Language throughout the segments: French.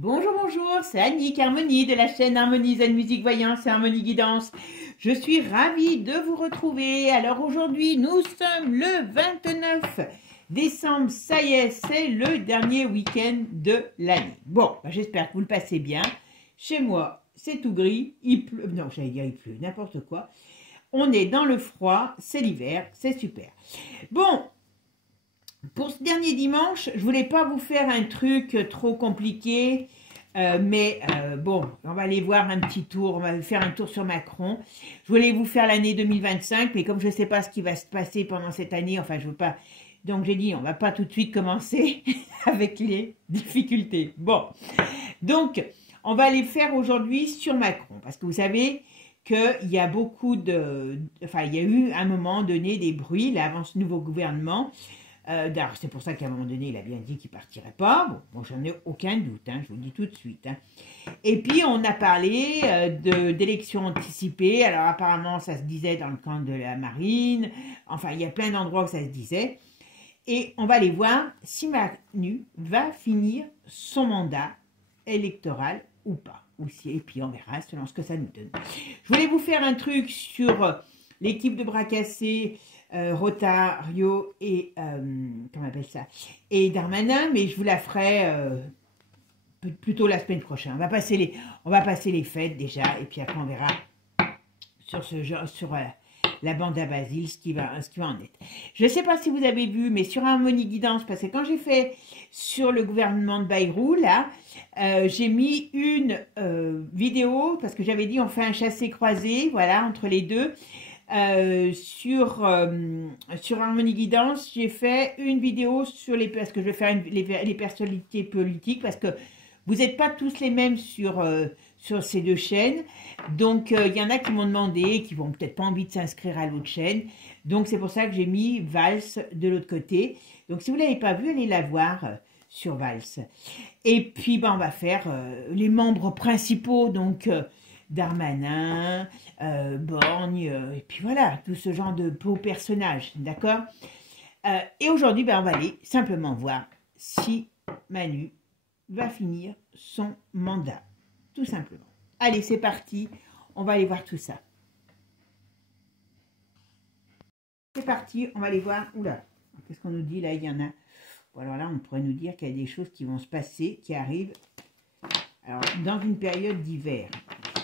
Bonjour, bonjour, c'est Annick Harmonie de la chaîne Harmonie Zen Musique Voyance et Harmonie Guidance. Je suis ravie de vous retrouver. Alors aujourd'hui, nous sommes le 29 décembre. Ça y est, c'est le dernier week-end de l'année. Bon, j'espère que vous le passez bien. Chez moi, c'est tout gris. Il pleut. Non, j'allais dire il pleut, n'importe quoi. On est dans le froid, c'est l'hiver, c'est super. Bon. Pour ce dernier dimanche, je voulais pas vous faire un truc trop compliqué, mais bon, on va aller voir un petit tour, on va faire un tour sur Macron. Je voulais vous faire l'année 2025, mais comme je ne sais pas ce qui va se passer pendant cette année, enfin je veux pas, donc j'ai dit on va pas tout de suite commencer avec les difficultés. Bon, donc on va les faire aujourd'hui sur Macron, parce que vous savez qu'il y a beaucoup enfin il y a eu à un moment donné des bruits là avant ce nouveau gouvernement. C'est pour ça qu'à un moment donné, il a bien dit qu'il ne partirait pas. Bon, moi, j'en ai aucun doute, hein, je vous le dis tout de suite. Hein. Et puis, on a parlé d'élections anticipées. Alors, apparemment, ça se disait dans le camp de la marine. Enfin, il y a plein d'endroits où ça se disait. Et on va aller voir si Manu va finir son mandat électoral ou pas. Et puis, on verra selon ce que ça nous donne. Je voulais vous faire un truc sur l'équipe de bras cassés, Rotario et comment on appelle ça, et Darmanin, mais je vous la ferai plutôt la semaine prochaine. On va passer les fêtes déjà, et puis après on verra sur ce genre, sur la bande à Basile, ce qui va en être. Je ne sais pas si vous avez vu, mais sur Harmonie Guidance, parce que quand j'ai fait sur le gouvernement de Bayrou, là, j'ai mis une vidéo, parce que j'avais dit on fait un chassé-croisé, voilà, entre les deux. Sur Harmonie Guidance, j'ai fait une vidéo parce que je vais faire les personnalités politiques, parce que vous n'êtes pas tous les mêmes sur ces deux chaînes. Donc, il y en a qui m'ont demandé, qui n'ont peut-être pas envie de s'inscrire à l'autre chaîne. Donc, c'est pour ça que j'ai mis Valls de l'autre côté. Donc, si vous ne l'avez pas vu, allez la voir sur Valls. Et puis, on va faire les membres principaux, donc Darmanin, Borgne, et puis voilà, tout ce genre de beaux personnages, d'accord. Et aujourd'hui, on va aller simplement voir si Manu va finir son mandat, tout simplement. Allez, c'est parti, on va aller voir tout ça. C'est parti, on va aller voir. Oula, qu'est-ce qu'on nous dit là? Il y en a. Bon, alors là, on pourrait nous dire qu'il y a des choses qui vont se passer, qui arrivent. Alors, dans une période d'hiver.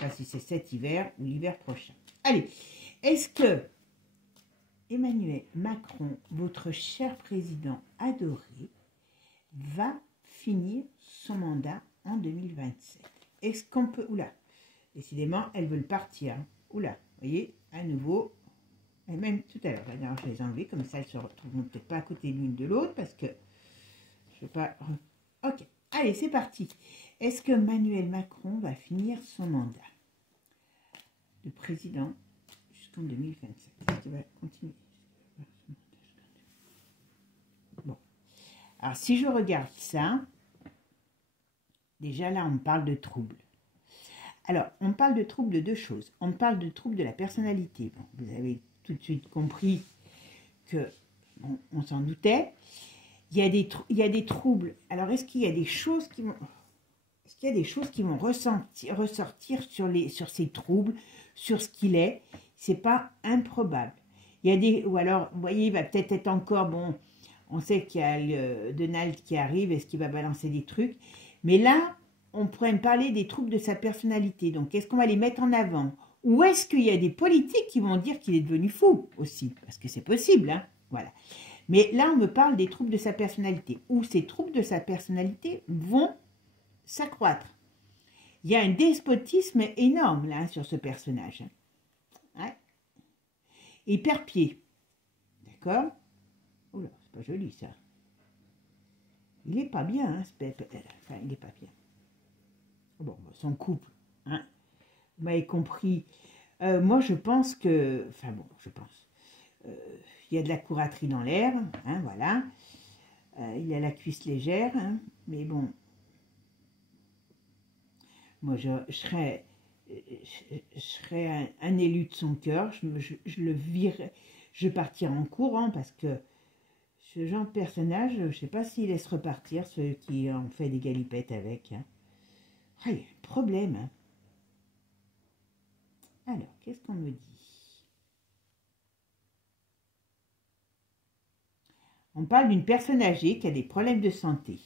Je ne sais pas si c'est cet hiver ou l'hiver prochain. Allez, est-ce que Emmanuel Macron, votre cher président adoré, va finir son mandat en 2027? Est-ce qu'on peut... Oula, décidément, elles veulent partir. Oula, vous voyez, à nouveau... Et même tout à l'heure, je vais les enlever, comme ça elles se retrouveront peut-être pas à côté l'une de l'autre, parce que je ne vais pas... Ok, allez, c'est parti. Est-ce que Emmanuel Macron va finir son mandat de président jusqu'en 2027? Est-ce qu'il va continuer? Bon. Alors, si je regarde ça, déjà là, on parle de troubles. Alors, on parle de troubles de deux choses. On parle de troubles de la personnalité. Bon, vous avez tout de suite compris que, bon, on s'en doutait. Il y a des troubles. Alors, est-ce qu'il y a des choses qui vont... Est-ce qu'il y a des choses qui vont ressortir sur ces troubles, sur ce qu'il est? C'est pas improbable. Il y a des... Ou alors, vous voyez, il va peut-être être encore... Bon, on sait qu'il y a le Donald qui arrive. Est-ce qu'il va balancer des trucs? Mais là, on pourrait me parler des troubles de sa personnalité. Donc, est-ce qu'on va les mettre en avant? Ou est-ce qu'il y a des politiques qui vont dire qu'il est devenu fou aussi? Parce que c'est possible, hein? Voilà. Mais là, on me parle des troubles de sa personnalité. Ou ces troubles de sa personnalité vont s'accroître. Il y a un despotisme énorme là sur ce personnage. Ouais. Et perd-pied. D'accord? Oh là, c'est pas joli ça. Il est pas bien, hein, enfin, il est pas bien. Bon, son couple, hein. Vous m'avez compris. Moi, je pense que... Enfin bon, je pense. Il y a de la couraterie dans l'air, hein, voilà. Il a la cuisse légère, hein, mais bon... Moi, je serais un élu de son cœur, je le virerais, je partirais en courant parce que ce genre de personnage, je ne sais pas s'il laisse repartir ceux qui ont fait des galipettes avec. Hein. Ah, il y a un problème. Hein. Alors, qu'est-ce qu'on me dit? On parle d'une personne âgée qui a des problèmes de santé.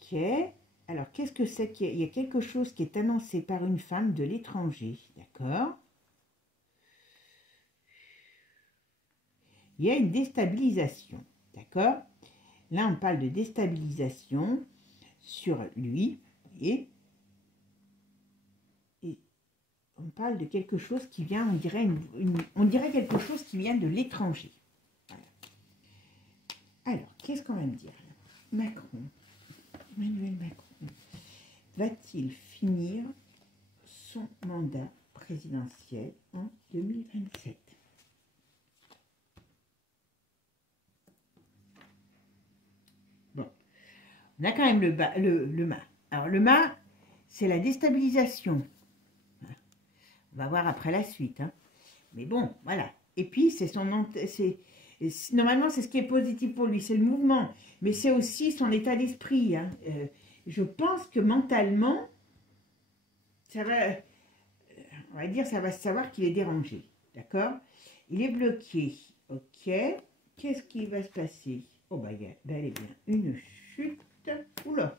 Ok. Alors, qu'est-ce que c'est qu'il y a quelque chose qui est annoncé par une femme de l'étranger. D'accord. Il y a une déstabilisation. D'accord. Là, on parle de déstabilisation sur lui et on parle de quelque chose qui vient, on dirait quelque chose qui vient de l'étranger. Voilà. Alors, qu'est-ce qu'on va me dire là? Emmanuel Macron, va-t-il finir son mandat présidentiel en 2027? Bon, on a quand même le mât. Alors, le mât, c'est la déstabilisation. On va voir après la suite. Hein. Mais bon, voilà. Et puis, normalement, c'est ce qui est positif pour lui, c'est le mouvement. Mais c'est aussi son état d'esprit. Hein. Je pense que mentalement, ça va, on va dire, ça va se savoir qu'il est dérangé. D'accord? Il est bloqué. Ok. Qu'est-ce qui va se passer? Oh, bah, il y a bel et bien une chute. Oula.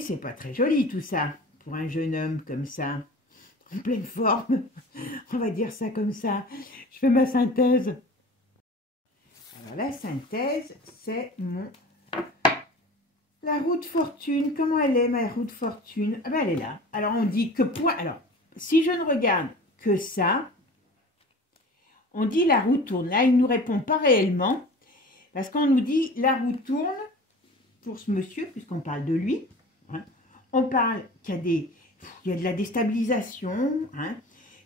C'est pas très joli tout ça, pour un jeune homme comme ça, en pleine forme. On va dire ça comme ça. Je fais ma synthèse. Alors la synthèse, c'est la roue de fortune. Comment elle est, ma roue de fortune? Ah ben, elle est là. Alors on dit que alors, si je ne regarde que ça, on dit la roue tourne. Là, il ne nous répond pas réellement, parce qu'on nous dit la roue tourne pour ce monsieur, puisqu'on parle de lui. Hein. On parle qu'il y a de la déstabilisation, hein,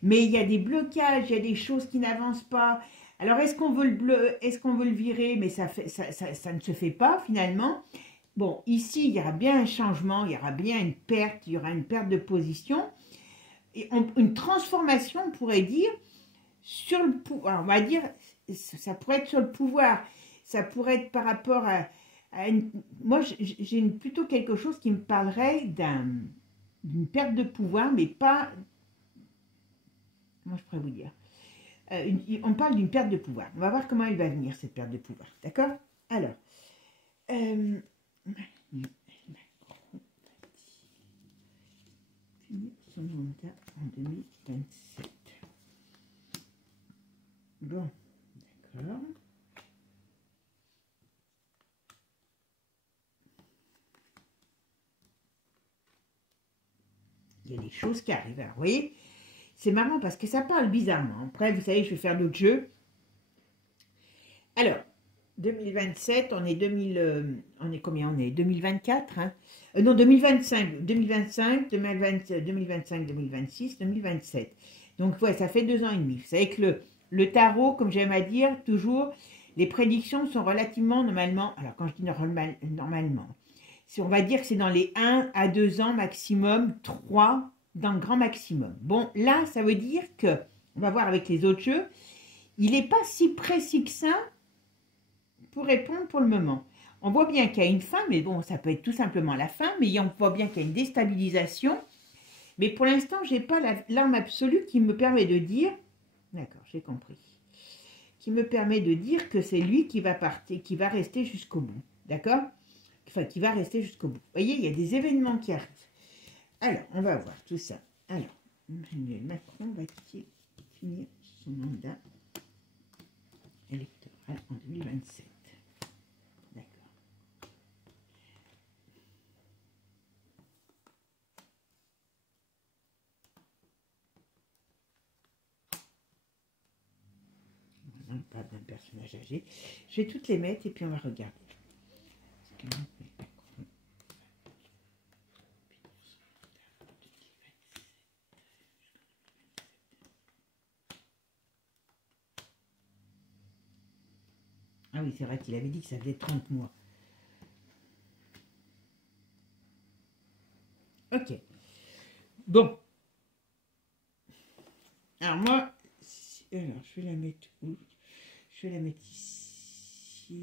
mais il y a des blocages, il y a des choses qui n'avancent pas. Alors, est-ce qu'on veut le virer? Mais ça ne se fait pas, finalement. Bon, ici, il y aura bien un changement, il y aura bien une perte, il y aura une perte de position. Et une transformation, on pourrait dire, sur le pouvoir. On va dire, ça pourrait être sur le pouvoir. Ça pourrait être par rapport à moi, j'ai plutôt quelque chose qui me parlerait d'une perte de pouvoir, mais pas... Comment je pourrais vous dire? On parle d'une perte de pouvoir. On va voir comment elle va venir, cette perte de pouvoir. D'accord? Alors, finir son mandat en 2027. Bon, d'accord. Il y a des choses qui arrivent. Alors, vous voyez, c'est marrant parce que ça parle bizarrement. Après, vous savez, je vais faire d'autres jeux. Alors, 2027, on est combien? On est 2024, hein? Non, 2025, 2026, 2027. Donc, ouais, ça fait 2 ans et demi. Vous savez que le tarot, comme j'aime à dire, toujours, les prédictions sont relativement normalement, alors quand je dis normalement, on va dire que c'est dans les 1 à 2 ans maximum, 3 dans le grand maximum. Bon, là, ça veut dire que, on va voir avec les autres jeux, il n'est pas si précis que ça pour répondre pour le moment. On voit bien qu'il y a une fin, mais bon, ça peut être tout simplement la fin, mais on voit bien qu'il y a une déstabilisation. Mais pour l'instant, je n'ai pas l'arme absolue qui me permet de dire, d'accord, j'ai compris, qui me permet de dire que c'est lui qui va partir, qui va rester jusqu'au bout, d'accord? Enfin, qui va rester jusqu'au bout. Vous voyez, il y a des événements qui arrivent. Alors, on va voir tout ça. Alors, Emmanuel Macron va-t-il finir son mandat électoral en 2027? D'accord. On parle d'un personnage âgé. Je vais toutes les mettre et puis on va regarder. Ah oui, c'est vrai qu'il avait dit que ça faisait 30 mois. Ok. Bon. Alors moi, Alors, je vais la mettre où? Je vais la mettre ici.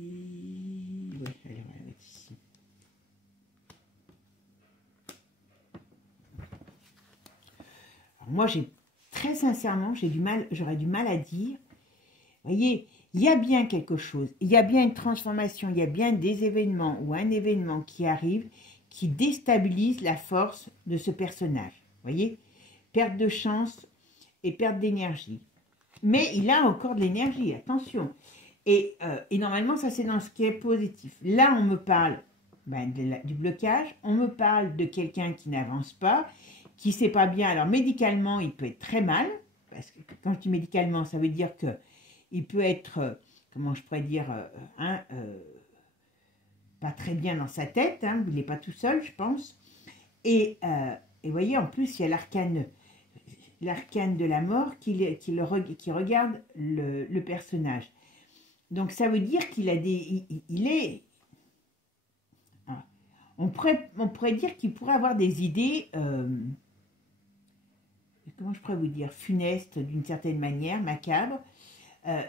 Ouais, allez, on va la mettre ici. Alors, moi, très sincèrement, j'aurais du mal à dire. Vous voyez, il y a bien quelque chose, il y a bien une transformation, il y a bien des événements ou un événement qui arrive qui déstabilise la force de ce personnage. Vous voyez, perte de chance et perte d'énergie. Mais il a encore de l'énergie, attention. Et normalement, ça c'est dans ce qui est positif. Là, on me parle du blocage, on me parle de quelqu'un qui n'avance pas, qui ne sait pas bien. Alors médicalement, il peut être très mal, parce que quand je dis médicalement, ça veut dire que il peut être, comment je pourrais dire, pas très bien dans sa tête, hein, il n'est pas tout seul, je pense. Et vous voyez, en plus, il y a l'arcane de la mort qui regarde le personnage. Donc, ça veut dire qu'il a il est... On pourrait dire qu'il pourrait avoir des idées, comment je pourrais vous dire, funestes d'une certaine manière, macabres.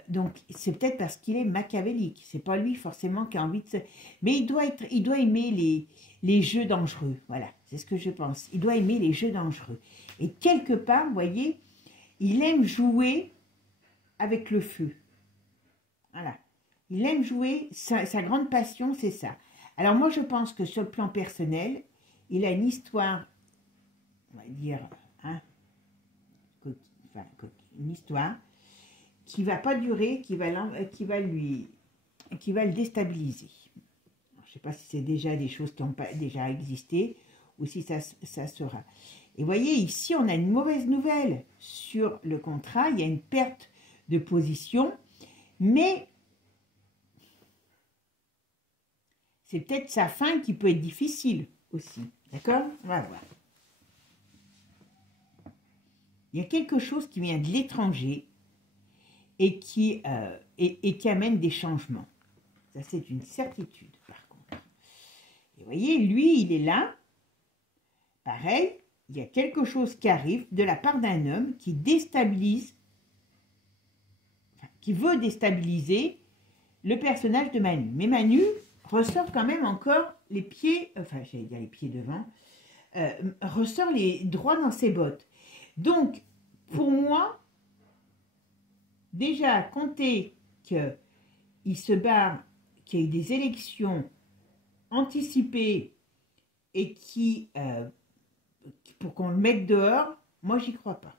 Donc, c'est peut-être parce qu'il est machiavélique. C'est pas lui forcément qui a envie de se... Mais il doit aimer les jeux dangereux. Voilà, c'est ce que je pense. Il doit aimer les jeux dangereux. Et quelque part, vous voyez, il aime jouer avec le feu. Voilà. Il aime jouer, sa grande passion, c'est ça. Alors moi, je pense que sur le plan personnel, il a une histoire, on va dire, hein, une histoire qui va pas durer, qui va le déstabiliser. Alors, je ne sais pas si c'est déjà des choses qui n'ont pas déjà existé ou si ça sera. Et vous voyez, ici, on a une mauvaise nouvelle sur le contrat. Il y a une perte de position, mais c'est peut-être sa fin qui peut être difficile aussi. D'accord? On va voir. Il y a quelque chose qui vient de l'étranger et qui amène des changements. Ça, c'est une certitude, par contre. Et vous voyez, lui, il est là. Pareil, il y a quelque chose qui arrive de la part d'un homme qui déstabilise, qui veut déstabiliser le personnage de Manu. Mais Manu ressort quand même encore les pieds, enfin, j'allais dire les pieds devant, ressort les droits dans ses bottes. Donc, pour moi, déjà, compter qu'il se barre, qu'il y a eu des élections anticipées et pour qu'on le mette dehors, moi, j'y crois pas.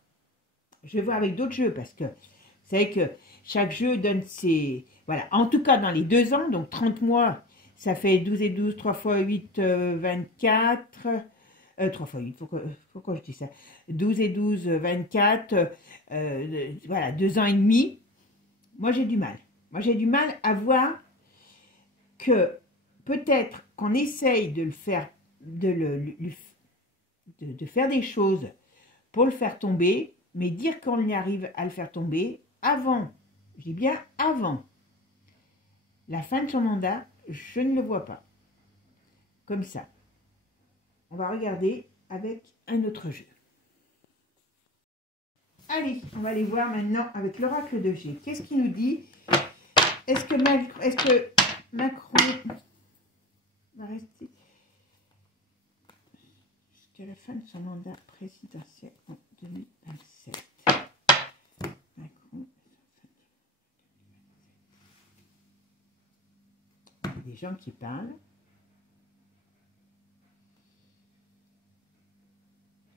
Je vais voir avec d'autres jeux parce que vous savez que chaque jeu donne ses... Voilà, en tout cas, dans les 2 ans, donc 30 mois, ça fait 12 et 12, 3 fois 8, 24... 3 fois 8, pourquoi je dis ça? 12 et 12, 24, voilà, 2 ans et demi. Moi, j'ai du mal. Moi, j'ai du mal à voir que peut-être qu'on essaye de le faire, de faire des choses pour le faire tomber, mais dire qu'on y arrive à le faire tomber avant, je dis bien avant, la fin de son mandat, je ne le vois pas. Comme ça. On va regarder avec un autre jeu. Allez, on va aller voir maintenant avec l'oracle de G. Qu'est-ce qu'il nous dit? Est-ce que Macron va rester jusqu'à la fin de son mandat présidentiel en 2027? Macron. Il y a des gens qui parlent.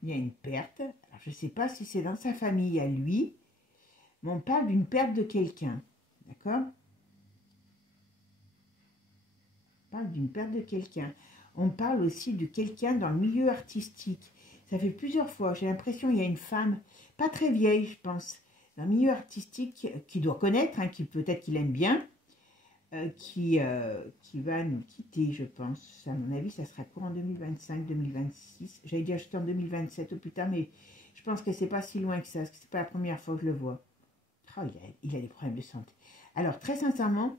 Il y a une perte. Alors, je ne sais pas si c'est dans sa famille à lui, mais on parle d'une perte de quelqu'un. D'accord? On parle d'une perte de quelqu'un. On parle aussi de quelqu'un dans le milieu artistique. Ça fait plusieurs fois. J'ai l'impression qu'il y a une femme, pas très vieille, je pense, dans le milieu artistique, qui doit connaître, hein, qui peut-être qu'il aime bien, qui va nous quitter, je pense. À mon avis, ça sera court en 2025-2026. J'allais dire juste en 2027 ou plus tard, mais je pense que c'est pas si loin que ça, parce que c'est pas la première fois que je le vois. Oh, il a des problèmes de santé. Alors, très sincèrement,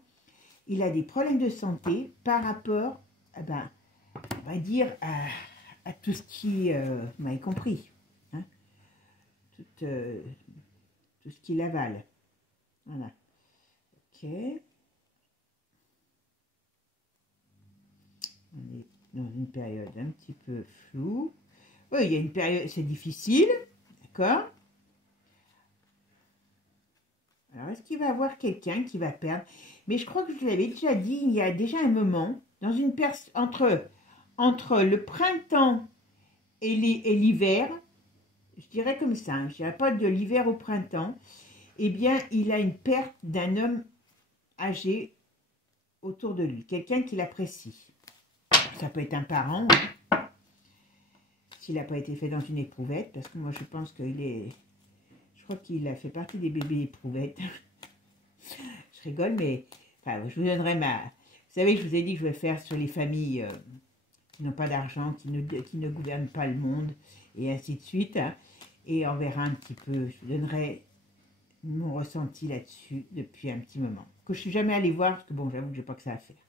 il a des problèmes de santé par rapport, on va dire, à tout ce qui... vous m'avez compris, hein, tout ce qu'il avale. Voilà. Ok. On est dans une période un petit peu floue. Oui, il y a une période, c'est difficile. D'accord. Alors, est-ce qu'il va y avoir quelqu'un qui va perdre? Mais je crois que je vous l'avais déjà dit, il y a déjà un moment, dans une entre le printemps et l'hiver, je dirais comme ça, hein, je dirais pas de l'hiver au printemps, eh bien, il a une perte d'un homme âgé autour de lui, quelqu'un qu'il apprécie. Ça peut être un parent, hein, s'il n'a pas été fait dans une éprouvette, parce que moi je pense qu'il est... Je crois qu'il a fait partie des bébés éprouvettes. Je rigole, mais enfin, je vous donnerai ma... Vous savez, je vous ai dit que je vais faire sur les familles qui n'ont pas d'argent, qui ne gouvernent pas le monde, et ainsi de suite. Hein. Et on verra un petit peu, je vous donnerai mon ressenti là-dessus depuis un petit moment. Que je ne suis jamais allée voir, parce que bon, j'avoue que je n'ai pas que ça à faire.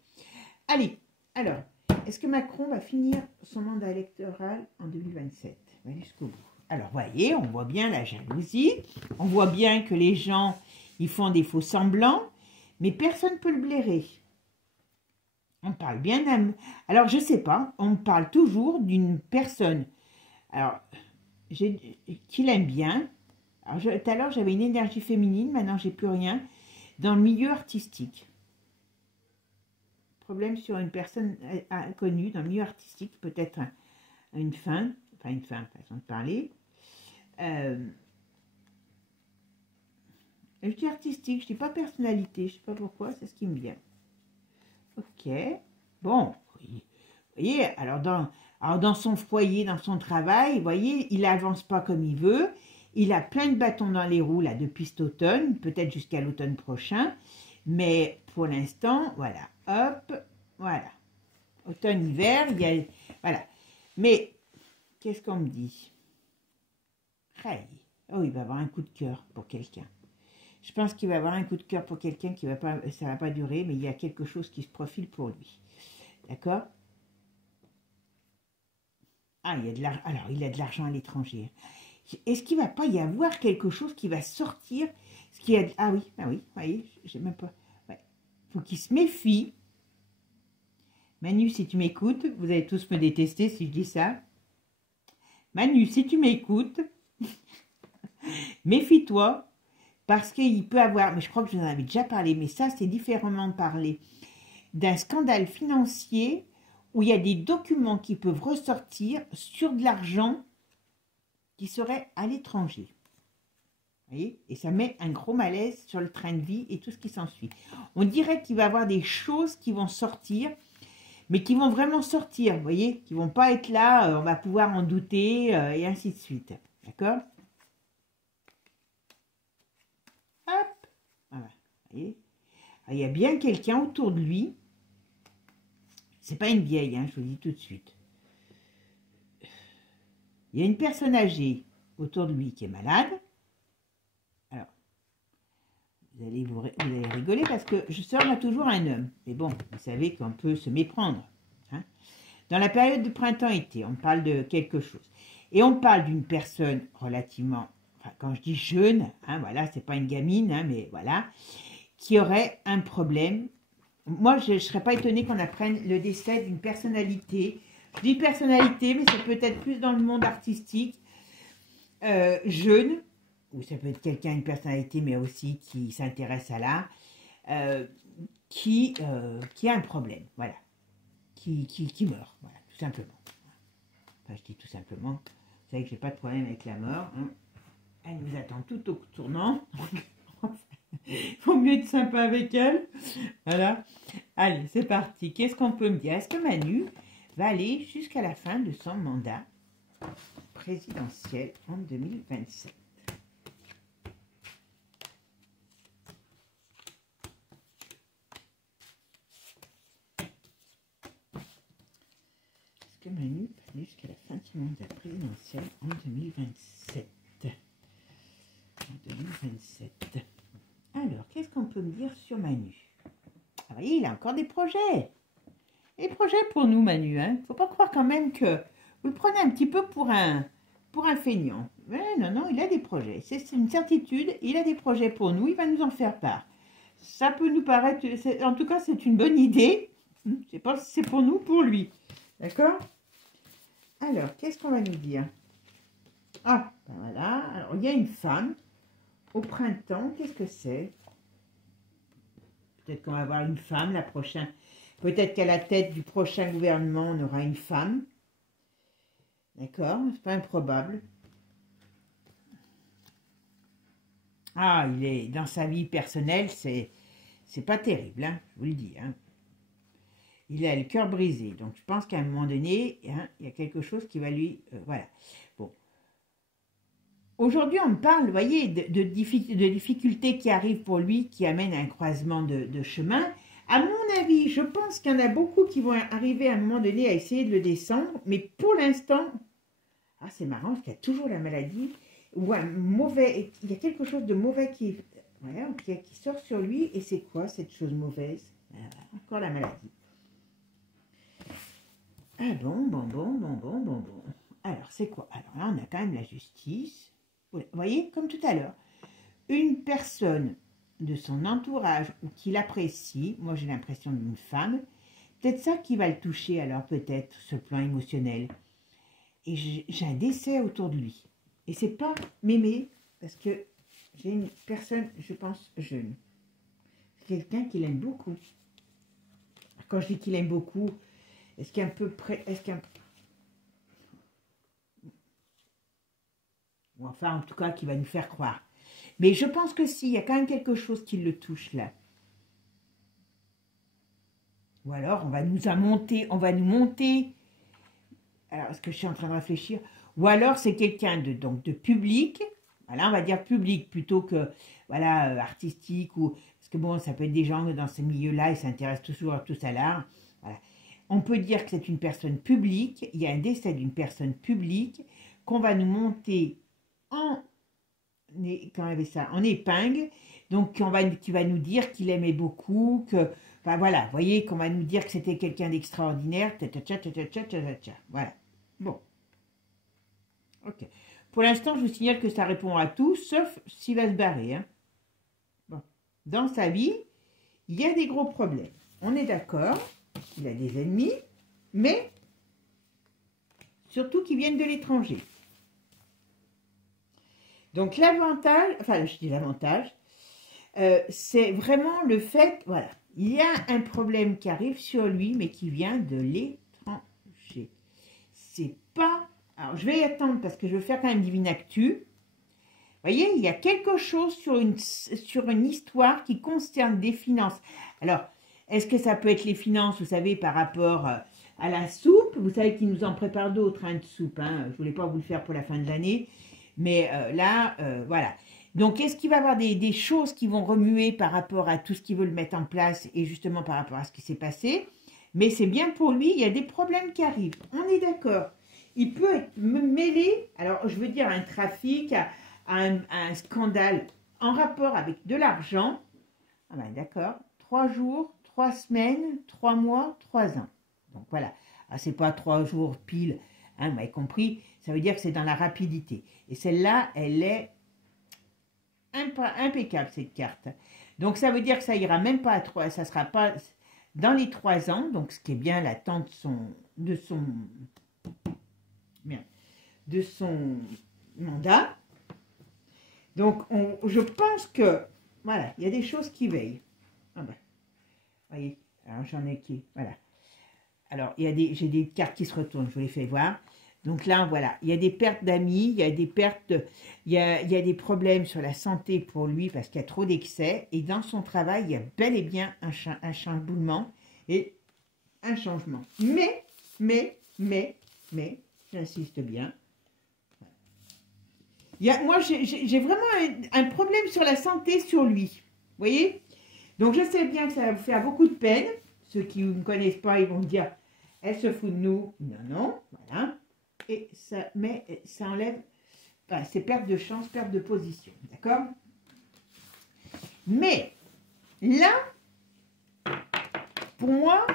Allez, alors, est-ce que Macron va finir son mandat électoral en 2027? On va jusqu'au bout. Alors, voyez, on voit bien la jalousie, on voit bien que les gens, ils font des faux semblants, mais personne ne peut le blairer. On parle bien d'un... Alors, je ne sais pas, on parle toujours d'une personne alors, qu'il aime bien. Alors, tout à l'heure, j'avais une énergie féminine, maintenant, j'ai plus rien. Dans le milieu artistique. Problème sur une personne inconnue dans le milieu artistique, peut-être une façon de parler. Je dis artistique, je dis pas personnalité, je sais pas pourquoi, c'est ce qui me vient. Ok, bon, vous voyez, alors dans son foyer, dans son travail, vous voyez, il avance pas comme il veut, il a plein de bâtons dans les roues là depuis cet automne, peut-être jusqu'à l'automne prochain, mais pour l'instant, voilà, hop, voilà, automne-hiver, il y a, voilà, mais qu'est-ce qu'on me dit? Oh, il va avoir un coup de cœur pour quelqu'un. Je pense qu'il va avoir un coup de cœur pour quelqu'un qui va pas, ça va pas durer, mais il y a quelque chose qui se profile pour lui. D'accord? Ah, alors, il a de l'argent à l'étranger. Est-ce qu'il va pas y avoir quelque chose qui va sortir? Ah oui, vous voyez, j'ai même pas... Ouais. Faut qu'il se méfie. Manu, si tu m'écoutes, vous allez tous me détester si je dis ça. Manu, si tu m'écoutes, méfie-toi, parce qu'il peut avoir, mais je crois que je vous en avais déjà parlé, mais ça, c'est différemment parlé, d'un scandale financier où il y a des documents qui peuvent ressortir sur de l'argent qui serait à l'étranger. Vous voyez? Et ça met un gros malaise sur le train de vie et tout ce qui s'ensuit. On dirait qu'il va y avoir des choses qui vont sortir, mais qui vont vraiment sortir, vous voyez, qui ne vont pas être là, on va pouvoir en douter, et ainsi de suite. D'accord? Hop! Voilà, vous voyez? Alors, il y a bien quelqu'un autour de lui. C'est pas une vieille, hein, je vous le dis tout de suite. Il y a une personne âgée autour de lui qui est malade. Alors, vous allez rigoler parce que je sors là toujours un homme. Mais bon, vous savez qu'on peut se méprendre. Hein. Dans la période de printemps-été, on parle de quelque chose. Et on parle d'une personne relativement, enfin, quand je dis jeune, hein, voilà, c'est pas une gamine, hein, mais voilà, qui aurait un problème. Moi, je ne serais pas étonnée qu'on apprenne le décès d'une personnalité. Je dis personnalité, mais ça peut être plus dans le monde artistique, jeune, ou ça peut être quelqu'un, une personnalité, mais aussi qui s'intéresse à l'art, qui a un problème, voilà, qui meurt, voilà, tout simplement. Enfin, je dis tout simplement, vous savez que j'ai pas de problème avec la mort, hein. Elle nous attend tout au tournant. Il vaut mieux être sympa avec elle. Voilà. Allez, c'est parti. Qu'est-ce qu'on peut me dire? Est-ce que Manu va aller jusqu'à la fin de son mandat présidentiel en 2027? Est-ce que Manu va aller jusqu'à la fin de son mandat présidentiel en 2027? En 2027. Alors, qu'est-ce qu'on peut me dire sur Manu? Ah, voyez, il a encore des projets. Des projets pour nous, Manu. Hein. Faut pas croire quand même que vous le prenez un petit peu pour un pour un feignant. Mais non, non, il a des projets. C'est une certitude. Il a des projets pour nous. Il va nous en faire part. Ça peut nous paraître... En tout cas, c'est une bonne idée. Je ne sais pas si c'est pour nous ou pour lui. D'accord? Alors, qu'est-ce qu'on va nous dire? Ah, ben voilà. Alors, il y a une femme au printemps. Qu'est-ce que c'est? Peut-être qu'on va avoir une femme la prochaine. Peut-être qu'à la tête du prochain gouvernement, on aura une femme. D'accord? C'est pas improbable. Ah, il est dans sa vie personnelle, c'est pas terrible, hein, je vous le dis. Hein. Il a le cœur brisé. Donc, je pense qu'à un moment donné, hein, il y a quelque chose qui va lui... voilà. Bon. Aujourd'hui, on me parle, vous voyez, de difficultés qui arrivent pour lui, qui amènent à un croisement de chemin. À mon avis, je pense qu'il y en a beaucoup qui vont arriver à un moment donné à essayer de le descendre. Mais pour l'instant... Ah, c'est marrant, parce qu'il y a toujours la maladie. Ou un mauvais... Il y a quelque chose de mauvais qui sort sur lui. Et c'est quoi cette chose mauvaise? Encore la maladie. Ah bon. Alors, c'est quoi? Alors là, on a quand même la justice. Vous voyez, comme tout à l'heure. Une personne de son entourage ou qu'il apprécie, moi j'ai l'impression d'une femme, peut-être ça qui va le toucher, alors peut-être, ce plan émotionnel. Et j'ai un décès autour de lui. Et c'est pas mémé, parce que j'ai une personne, je pense, jeune. Quelqu'un qu'il aime beaucoup. Quand je dis qu'il aime beaucoup, est-ce qu'il est un peu près... Ou enfin, en tout cas, qui va nous faire croire. Mais je pense que si, il y a quand même quelque chose qui le touche là. Ou alors, on va nous monter. Alors, est-ce que je suis en train de réfléchir? Ou alors, c'est quelqu'un de public. Voilà, on va dire public plutôt que, voilà, artistique. Ou, parce que bon, ça peut être des gens dans ces milieux-là, ils s'intéressent toujours à tout ça là. Voilà. On peut dire que c'est une personne publique. Il y a un décès d'une personne publique qu'on va nous monter en épingle. Donc, qui va nous dire qu'il aimait beaucoup, que... Enfin, voilà, vous voyez, qu'on va nous dire que c'était quelqu'un d'extraordinaire. Voilà. Bon. Ok. Pour l'instant, je vous signale que ça répond à tout, sauf s'il va se barrer. Hein. Bon. Dans sa vie, il y a des gros problèmes. On est d'accord, il a des ennemis, mais surtout qui viennent de l'étranger. Donc, l'avantage, enfin, je dis l'avantage, c'est vraiment le fait, voilà, il y a un problème qui arrive sur lui, mais qui vient de l'étranger. C'est pas... Alors, je vais y attendre parce que je veux faire quand même Divine Actu. Vous voyez, il y a quelque chose sur une histoire qui concerne des finances. Alors, est-ce que ça peut être les finances, vous savez, par rapport à la soupe? Vous savez qu'ils nous en préparent d'autres, hein, de soupe. Hein. Je ne voulais pas vous le faire pour la fin de l'année. Mais là, voilà. Donc, est-ce qu'il va y avoir des choses qui vont remuer par rapport à tout ce qu'ils veulent mettre en place et justement par rapport à ce qui s'est passé? Mais c'est bien pour lui, il y a des problèmes qui arrivent. On est d'accord. Il peut être mêlé, alors je veux dire, à un trafic, à un scandale en rapport avec de l'argent. Ah ben d'accord. 3 jours, 3 semaines, 3 mois, 3 ans. Donc voilà. Ah, c'est pas 3 jours pile, hein, vous m'avez compris. Ça veut dire que c'est dans la rapidité. Et celle-là, elle est impeccable, cette carte. Donc, ça veut dire que ça ira même pas à 3, ça sera pas dans les 3 ans, donc ce qui est bien l'attente de son mandat. Donc, je pense que, voilà, il y a des choses qui veillent. Ah ben, voyez, alors j'en ai qui, voilà. Alors, j'ai des cartes qui se retournent, je vous les fais voir. Donc là, voilà, il y a des pertes d'amis, il y a des pertes, il y a des problèmes sur la santé pour lui parce qu'il y a trop d'excès. Et dans son travail, il y a bel et bien un chamboulement et un changement. Mais, j'insiste bien. Moi, j'ai vraiment un problème sur la santé sur lui. Vous voyez? Donc, je sais bien que ça va vous faire beaucoup de peine. Ceux qui ne me connaissent pas, ils vont me dire, elle se fout de nous. Non, voilà. Et ça enlève, enfin, c'est perte de chance, perte de position, d'accord? Mais là, pour moi,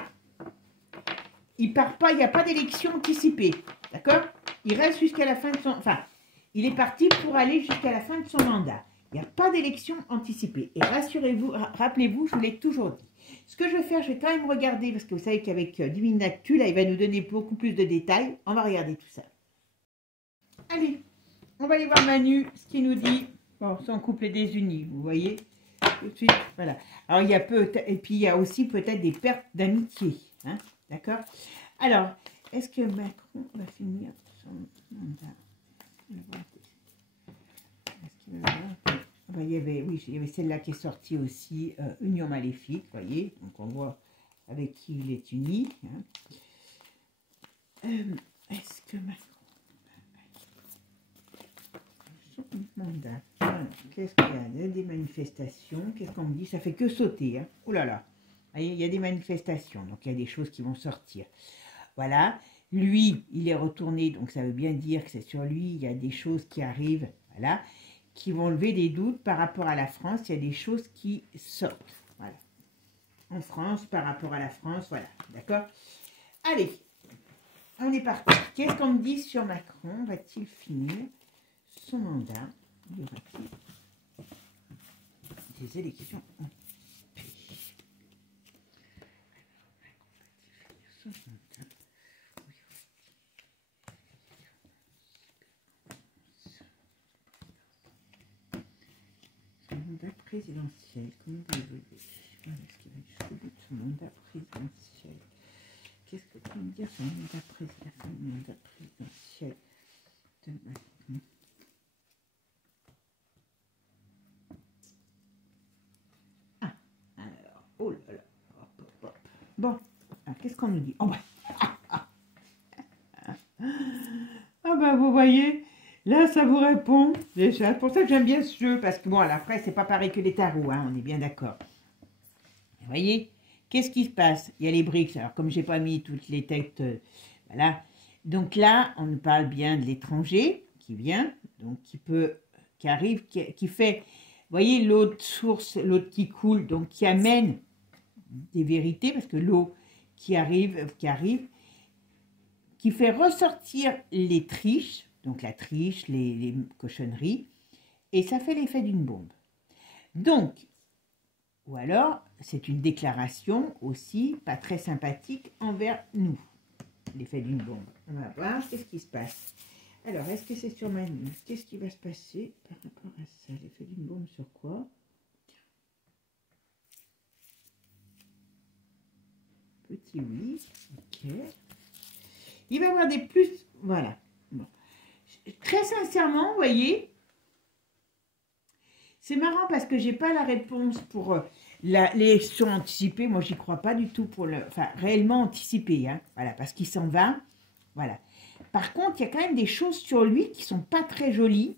il part pas, il n'y a pas d'élection anticipée, d'accord? il reste jusqu'à la fin de son... Enfin, il est parti pour aller jusqu'à la fin de son mandat. Il n'y a pas d'élection anticipée. Et rassurez-vous, rappelez-vous, je vous l'ai toujours dit. Ce que je vais faire, je vais quand même regarder, parce que vous savez qu'avec 10 minutes d'actu, là, il va nous donner beaucoup plus de détails. On va regarder tout ça. Allez, on va aller voir Manu, ce qu'il nous dit. Bon, son couple est désuni, vous voyez. Tout de suite, voilà. Alors, il y a et puis il y a aussi peut-être des pertes d'amitié. Hein, d'accord? Alors, est-ce que Macron va finir son mandat? Est-ce qu'il va avoir... Ben, il y avait celle-là qui est sortie aussi, Union Maléfique, vous voyez. Donc, on voit avec qui il est uni. Hein. Est-ce que Macron... Son mandat. Qu'est-ce qu'il y a? Il y a des manifestations. Qu'est-ce qu'on me dit? Ça fait que sauter. Hein. Oh là là. Vous voyez, il y a des manifestations. Donc, il y a des choses qui vont sortir. Voilà. Lui, il est retourné. Donc, ça veut bien dire que c'est sur lui. Il y a des choses qui arrivent. Voilà. Qui vont lever des doutes par rapport à la France. Il y a des choses qui sortent. Voilà. En France, par rapport à la France. Voilà. D'accord? Allez. On est parti. Qu'est-ce qu'on me dit sur Macron? Va-t-il finir son mandat? Y aura-t-il des élections en pays? Son mandat présidentiel, comment vous l'évoluez? Est-ce qu'il va jusqu'au bout de son mandat présidentiel? Qu'est-ce que peut me dire sur le mandat présidentiel de Macron? Ah, alors, oh là là, hop, hop, hop. Bon, qu'est-ce qu'on nous dit? Oh, bah. Ah bah vous voyez, là ça vous répond déjà. C'est pour ça que j'aime bien ce jeu, parce que bon, après c'est pas pareil que les tarots, hein, on est bien d'accord. Vous voyez, qu'est-ce qui se passe? Il y a les briques, alors comme j'ai pas mis toutes les têtes, voilà. Donc là, on nous parle bien de l'étranger qui vient, donc qui arrive, qui fait, vous voyez l'autre source, l'autre qui coule, donc qui amène des vérités, parce que l'eau qui arrive, qui fait ressortir les triches, donc la triche, les cochonneries, et ça fait l'effet d'une bombe. Donc, ou alors, c'est une déclaration aussi pas très sympathique envers nous, l'effet d'une bombe. On va voir qu'est-ce qui se passe. Alors, est-ce que c'est sur Manu? Qu'est-ce qui va se passer par rapport à ça? L'effet d'une bombe sur quoi? Petit oui, ok. Il va y avoir des plus, voilà. Bon. Très sincèrement, vous voyez, c'est marrant parce que j'ai pas la réponse pour l'élection anticipée. Moi, j'y crois pas du tout pour réellement anticipé, hein. Voilà, parce qu'il s'en va. Voilà. Par contre, il y a quand même des choses sur lui qui sont pas très jolies.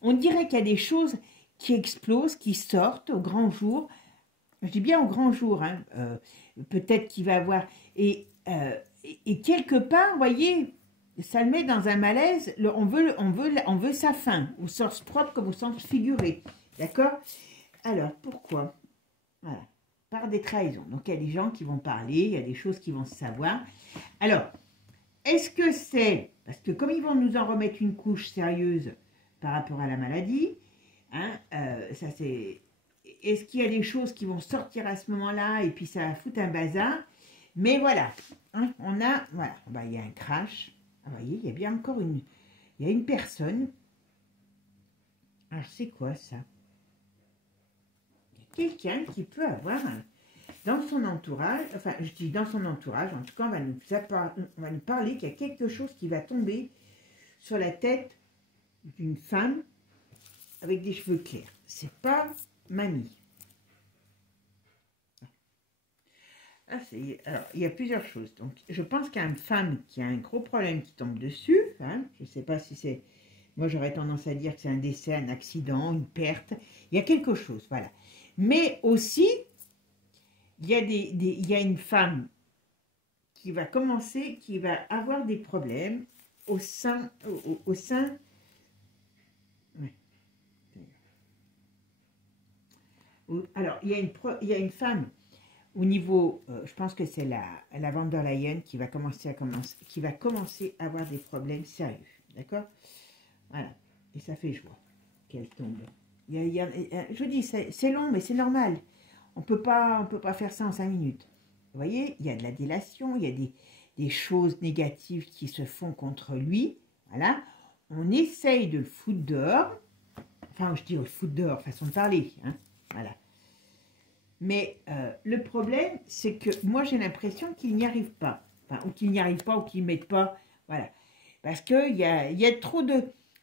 On dirait qu'il y a des choses qui explosent, qui sortent au grand jour. Je dis bien au grand jour, hein. Peut-être qu'il va avoir... Et quelque part, vous voyez, ça le met dans un malaise. On veut sa fin, au sens propre comme au sens figuré. D'accord? Alors, pourquoi? Voilà. Par des trahisons. Donc, il y a des gens qui vont parler, il y a des choses qui vont se savoir. Alors, est-ce que c'est... Parce que comme ils vont nous en remettre une couche sérieuse par rapport à la maladie, hein, ça c'est... Est-ce qu'il y a des choses qui vont sortir à ce moment-là et puis ça va foutre un bazar? Mais voilà, hein, on a... Voilà, bah, il y a un crash. Ah, vous voyez, il y a bien encore une... Il y a une personne. Alors, c'est quoi ça? Il y a quelqu'un qui peut avoir... dans son entourage, enfin, je dis dans son entourage, en tout cas, on va nous parler qu'il y a quelque chose qui va tomber sur la tête d'une femme avec des cheveux clairs. C'est pas mamie. Alors, il y a plusieurs choses. Donc, je pense qu'il y a une femme qui a un gros problème qui tombe dessus. Hein. Je ne sais pas si c'est... Moi, j'aurais tendance à dire que c'est un décès, un accident, une perte. Il y a quelque chose, voilà. Mais aussi, il y a une femme qui va commencer, qui va avoir des problèmes au sein... Ouais. Alors, il y a une femme au niveau, je pense que c'est la von der Leyen qui va commencer à avoir des problèmes sérieux. D'accord? Voilà. Et ça fait joie qu'elle tombe. Je dis, c'est long, mais c'est normal. On peut pas faire ça en 5 minutes. Vous voyez, il y a de la délation, il y a des choses négatives qui se font contre lui. Voilà. On essaye de le foutre dehors. Enfin, je dis le foutre dehors, façon de parler. Hein. Voilà. Mais le problème, c'est que moi, j'ai l'impression qu'il n'y arrive pas. Enfin, ou qu'il n'y arrive pas, ou qu'il ne mette pas. Voilà. Parce qu'il y a trop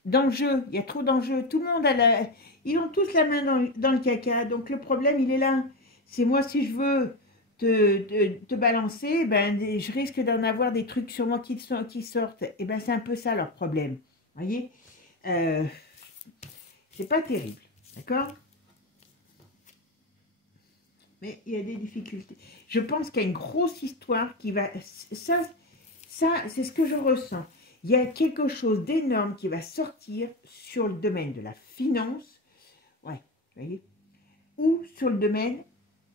d'enjeux. Il y a trop d'enjeux. Tout le monde a ils ont tous la main dans le caca. Donc, le problème, il est là. C'est moi, si je veux te balancer, ben, je risque d'en avoir des trucs sur moi qui sortent. Et ben, c'est un peu ça leur problème. Vous voyez, c'est pas terrible. D'accord? Mais il y a des difficultés. Je pense qu'il y a une grosse histoire qui va... Ça c'est ce que je ressens. Il y a quelque chose d'énorme qui va sortir sur le domaine de la finance. Ouais, vous voyez? Ou sur le domaine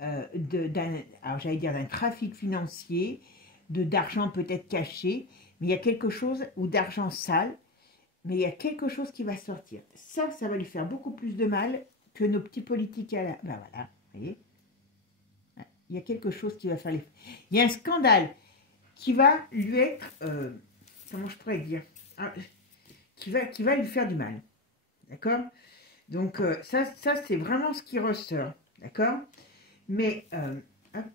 alors j'allais dire d'un trafic financier, d'argent peut-être caché, mais il y a quelque chose, ou d'argent sale, mais il y a quelque chose qui va sortir. Ça va lui faire beaucoup plus de mal que nos petits politiques à la... Ben voilà, vous voyez? Il y a quelque chose qui va faire les... Il y a un scandale qui va lui être... comment je pourrais dire? Qui va lui faire du mal. D'accord? Donc, ça c'est vraiment ce qui ressort. D'accord? Mais, hop,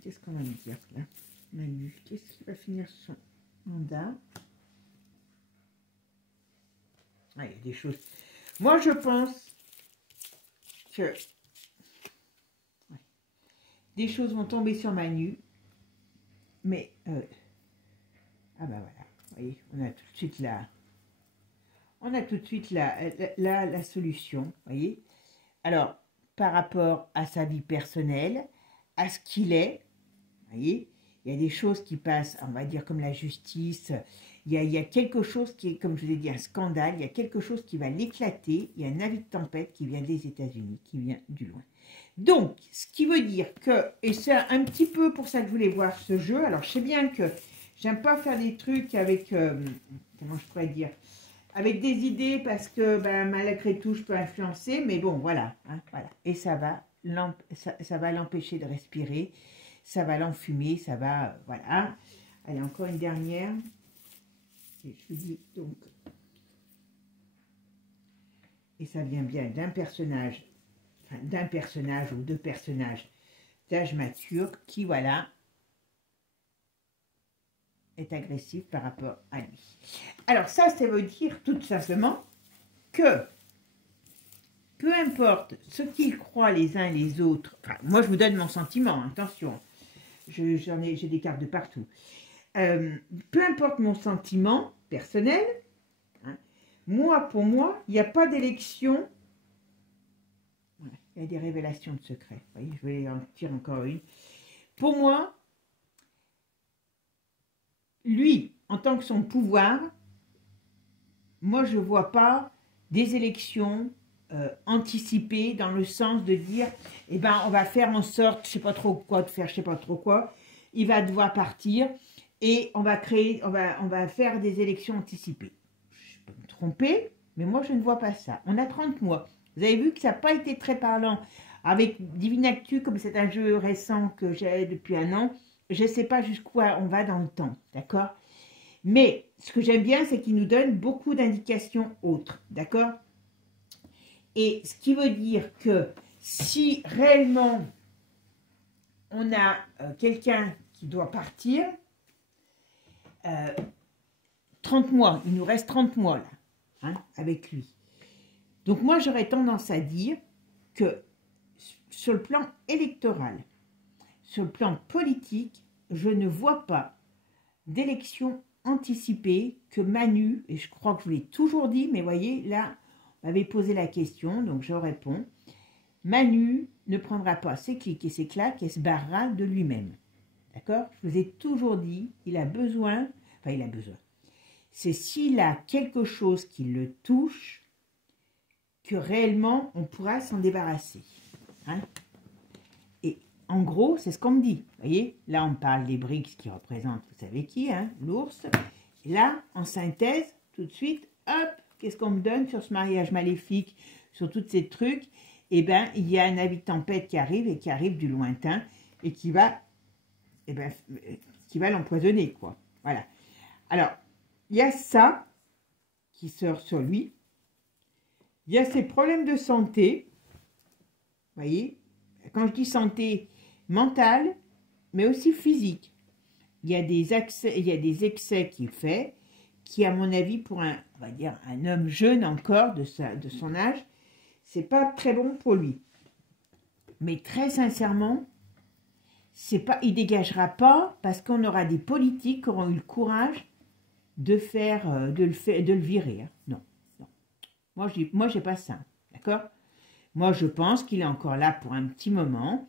qu'est-ce qu'on va me dire là? Manu, qu'est-ce qui va finir son mandat? Ah, il y a des choses. Moi, je pense que des choses vont tomber sur Manu. Mais, ah bah voilà, vous voyez, on a tout de suite la solution, vous voyez. Alors, par rapport à sa vie personnelle, à ce qu'il est, vous voyez, il y a des choses qui passent, on va dire comme la justice, il y a quelque chose qui est, comme je vous ai dit, un scandale, il y a quelque chose qui va l'éclater, il y a un avis de tempête qui vient des États-Unis, qui vient du loin. Donc, ce qui veut dire que, et c'est un petit peu pour ça que je voulais voir ce jeu, alors je sais bien que j'aime pas faire des trucs avec, comment je pourrais dire, avec des idées parce que ben, malgré tout je peux influencer, mais bon voilà, hein, voilà. Et ça va l'empêcher de respirer, ça va l'enfumer, ça va, voilà. Allez, encore une dernière. Et je vous dis donc, et ça vient bien d'un personnage, enfin, d'un personnage ou deux personnages d'âge mature qui, voilà, est agressif par rapport à lui. Alors ça veut dire tout simplement que peu importe ce qu'ils croient les uns les autres, enfin, moi je vous donne mon sentiment, attention, j'ai des cartes de partout, peu importe mon sentiment personnel, hein, pour moi, il n'y a pas d'élection, il y a des révélations de secrets, vous voyez, je vais en tirer encore une, pour moi, lui, en tant que son pouvoir, moi je ne vois pas des élections anticipées dans le sens de dire, eh ben on va faire en sorte, je sais pas trop quoi, de faire je sais pas trop quoi, il va devoir partir et on va faire des élections anticipées. Je peux me tromper, mais moi je ne vois pas ça. On a 30 mois. Vous avez vu que ça n'a pas été très parlant avec Divinactu, comme c'est un jeu récent que j'ai depuis un an. Je ne sais pas jusqu'où on va dans le temps, d'accord? Mais ce que j'aime bien, c'est qu'il nous donne beaucoup d'indications autres, d'accord? Et ce qui veut dire que si réellement on a quelqu'un qui doit partir, 30 mois, il nous reste 30 mois là, hein, avec lui. Donc moi, j'aurais tendance à dire que sur le plan électoral, sur le plan politique, je ne vois pas d'élection anticipée que Manu, et je crois que je vous l'ai toujours dit, mais voyez, là, on m'avait posé la question, donc je réponds. Manu ne prendra pas ses clics et ses claques et se barrera de lui-même. D'accord? Je vous ai toujours dit, il a besoin, enfin il a besoin, c'est s'il a quelque chose qui le touche, que réellement on pourra s'en débarrasser. Hein? Et en gros, c'est ce qu'on me dit. Vous voyez, là, on parle des briques qui représentent, vous savez qui, hein, l'ours. Et là, en synthèse, tout de suite, hop, qu'est-ce qu'on me donne sur ce mariage maléfique, sur tous ces trucs? Eh bien, il y a un avis de tempête qui arrive et qui arrive du lointain et qui va, qui va l'empoisonner, quoi. Voilà. Alors, il y a ça qui sort sur lui. Il y a ses problèmes de santé. Vous voyez, quand je dis santé mentale, mais aussi physique, il y a des excès qu'il fait, qui, à mon avis, pour on va dire, un homme jeune encore de son âge, c'est pas très bon pour lui. Mais très sincèrement, il dégagera pas parce qu'on aura des politiques qui auront eu le courage de le virer. Hein. Non, non. Moi, j'ai pas ça. D'accord? Moi, je pense qu'il est encore là pour un petit moment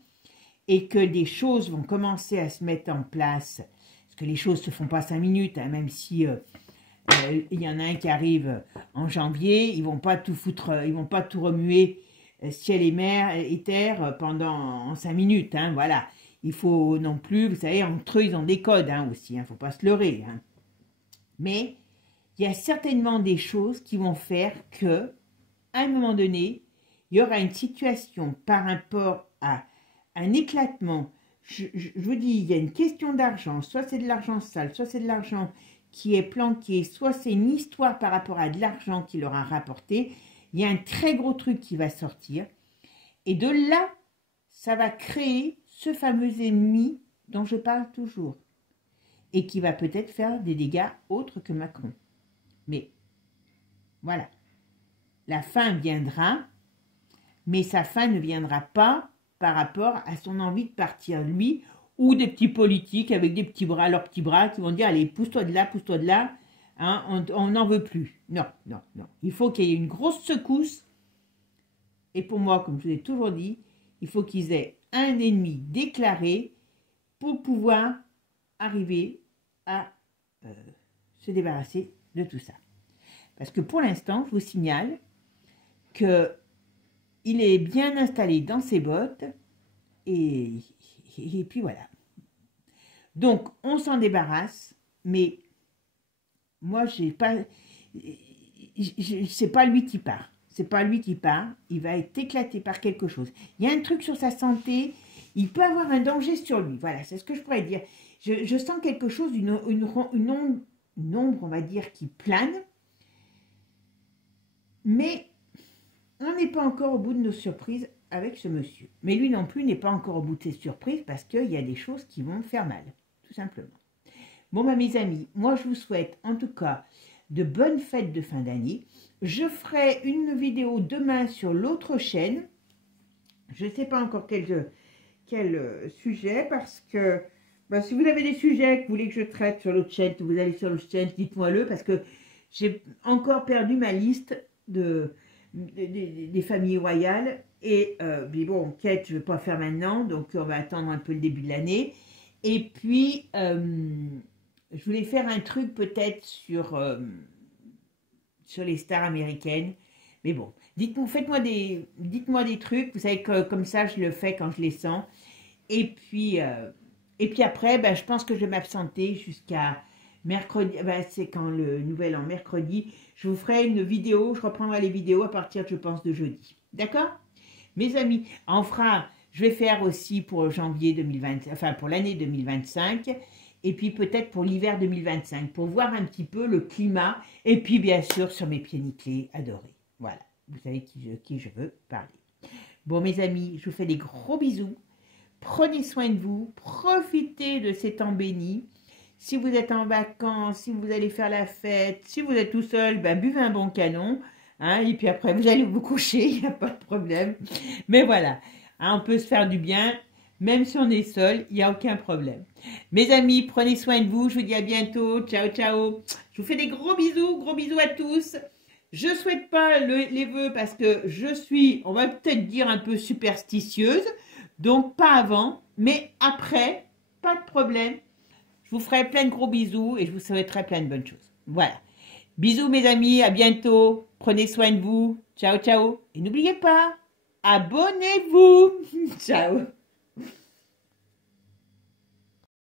et que des choses vont commencer à se mettre en place. Parce que les choses se font pas 5 minutes, hein, même si il y en a un qui arrive en janvier, ils vont pas tout foutre, ils vont pas tout remuer ciel et mer et terre en 5 minutes. Hein, voilà. Il faut non plus, vous savez, entre eux, ils ont des codes hein, aussi. Faut pas se leurrer. Hein. Mais il y a certainement des choses qui vont faire que, à un moment donné, il y aura une situation par rapport à un éclatement. Je vous dis, il y a une question d'argent. Soit c'est de l'argent sale, soit c'est de l'argent qui est planqué, soit c'est une histoire par rapport à de l'argent qui leur a rapporté. Il y a un très gros truc qui va sortir. Et de là, ça va créer ce fameux ennemi dont je parle toujours. Et qui va peut-être faire des dégâts autres que Macron. Mais, voilà. La fin viendra, mais sa fin ne viendra pas par rapport à son envie de partir, lui, ou des petits politiques avec des petits bras, leurs petits bras, qui vont dire, allez, pousse-toi de là, hein, on n'en veut plus. Non, non, non. Il faut qu'il y ait une grosse secousse, et pour moi, comme je vous ai toujours dit, il faut qu'ils aient un ennemi déclaré pour pouvoir arriver à se débarrasser de tout ça. Parce que pour l'instant, je vous signale qu'il est bien installé dans ses bottes et puis voilà. Donc, on s'en débarrasse, mais moi, c'est pas lui qui part. C'est pas lui qui part, il va être éclaté par quelque chose. Il y a un truc sur sa santé, il peut avoir un danger sur lui. Voilà, c'est ce que je pourrais dire. Je sens quelque chose, une ombre, on va dire, qui plane. Mais on n'est pas encore au bout de nos surprises avec ce monsieur. Mais lui non plus n'est pas encore au bout de ses surprises parce qu'il y a des choses qui vont faire mal, tout simplement. Bon, mes amis, moi je vous souhaite en tout cas de bonnes fêtes de fin d'année. Je ferai une vidéo demain sur l'autre chaîne. Je ne sais pas encore quel sujet parce que si vous avez des sujets que vous voulez que je traite sur l'autre chaîne, que vous allez sur l'autre chaîne, dites-moi-le parce que j'ai encore perdu ma liste des familles royales et mais bon, quête, je ne vais pas faire maintenant, donc on va attendre un peu le début de l'année. Et puis, je voulais faire un truc peut-être sur les stars américaines. Mais bon, dites-moi des trucs, vous savez que comme ça, je le fais quand je les sens. Et puis après, je pense que je vais m'absenter jusqu'à mercredi. C'est quand le nouvel an, mercredi. Je vous ferai une vidéo, je reprendrai les vidéos à partir, je pense, de jeudi. D'accord? Mes amis, je vais faire aussi pour janvier 2020, enfin pour l'année 2025. Et puis peut-être pour l'hiver 2025, pour voir un petit peu le climat. Et puis bien sûr sur mes pieds nickelés adorés. Voilà, vous savez qui je veux parler. Bon mes amis, je vous fais des gros bisous. Prenez soin de vous, profitez de ces temps bénis. Si vous êtes en vacances, si vous allez faire la fête, si vous êtes tout seul, buvez un bon canon. Hein, et puis après, vous allez vous coucher, il n'y a pas de problème. Mais voilà, hein, on peut se faire du bien. Même si on est seul, il n'y a aucun problème. Mes amis, prenez soin de vous. Je vous dis à bientôt. Ciao, ciao. Je vous fais des gros bisous à tous. Je ne souhaite pas les vœux parce que je suis, on va peut-être dire, un peu superstitieuse. Donc, pas avant, mais après, pas de problème. Je vous ferai plein de gros bisous et je vous souhaiterai plein de bonnes choses. Voilà. Bisous mes amis, à bientôt. Prenez soin de vous. Ciao, ciao. Et n'oubliez pas, abonnez-vous. Ciao.